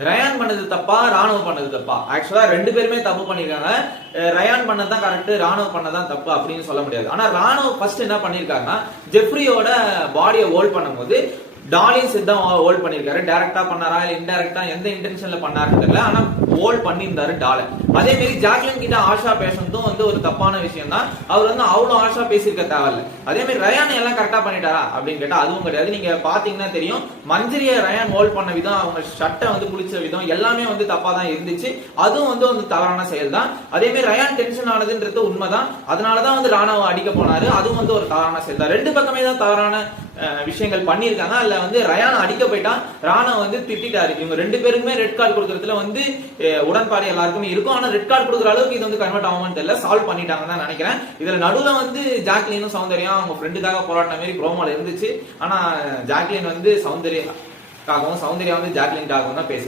Rayon பண்ணது தப்பா, ராணுவ பண்ணது தப்பா? ஆக்சுவலா ரெண்டு பேருமே தப்பு பண்ணிருக்காங்க. ரயான் பண்ணதான் கரெக்ட், ராணுவ பண்ணதான் தப்பு அப்படின்னு சொல்ல முடியாது. ஆனா ராணுவ ஃபர்ஸ்ட் என்ன பண்ணிருக்காங்கன்னா, ஜெஃப்ரியோட பாடியை ஹோல்ட் பண்ணும்போது டாலியும் சித்தம் ஹோல்ட் பண்ணிருக்காரு. டைரக்டா பண்ணாரா இல்ல இன்டைரக்டா எந்த இன்டென்ஷன்ல பண்ணாருன்னு தெரியல. ஆனா ஹோல்ட் பண்ணியிருந்தாரு டால. அதே மாதிரி ஜாக்லின் கிட்ட ஆஷா பேசுனதும் ஒரு தப்பான விஷயம் தான். அவர் அவ்வளவு ஆஷா பேசியிருக்க தேவையில்ல. அதே மாதிரி ரயான் எல்லாம் கரெக்டா பண்ணிட்டாரா அப்படின்னு கேட்டா அதுவும் கிடையாது. நீங்க பாத்தீங்கன்னா தெரியும், மஞ்சரியை ரயான் ஹோல்ட் பண்ண விதம், அவங்க ஷர்ட்டை குளிச்ச விதம் எல்லாமே தப்பா தான் இருந்துச்சு. அதுவும் தவறான செயல் தான். அதே மாதிரி ரயான் டென்ஷன் ஆனதுன்றது உண்மைதான். அதனாலதான் ராணுவ அடிக்க போனாரு. அதுவும் ஒரு தவறான செயல் தான். ரெண்டு பக்கமே தான் தவறான விஷயங்கள் பண்ணிருக்காங்க. அதுல ரயான் அடிக்க போயிட்டா ராணுவ திட்டாரு. இவங்க ரெண்டு பேருக்குமே ரெட் கார்டு கொடுக்கறதுல உடன்பாடு எல்லாருக்குமே இருக்கும். ஆனா ரெட் கார்டு கொடுக்குற அளவுக்கு இது கன்வெர்ட் ஆகும்னு தெரியல. சால்வ் பண்ணிட்டாங்க தான் நினைக்கிறேன். இதுல நடுவுல ஜாக்லினும் சௌந்தர்யா அவங்க ஃப்ரெண்டுக்காக போராடின மாதிரி ப்ரோமோல இருந்துச்சு. ஆனா ஜாக்லின் சௌந்தர்யாக்காகவும், சௌந்தர்யா ஜாக்லினுக்காகவும் தான் பேசு